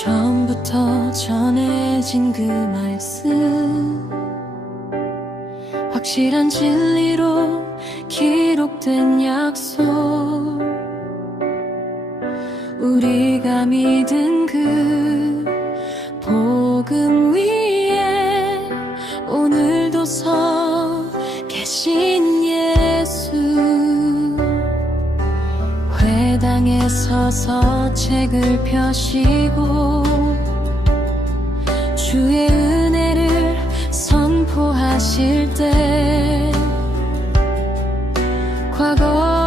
처음부터 전해진 그 말씀. 확실한 진리로 기록된 약속. 우리가 믿은 그 복음 위에 오늘도 서 서서 책을 펴시고 주의 은혜를 선포하실 때 과거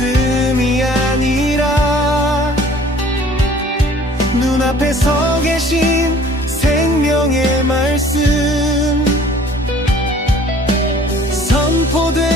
말씀이 아니라 눈앞에 서 계신 생명의 말씀 선포된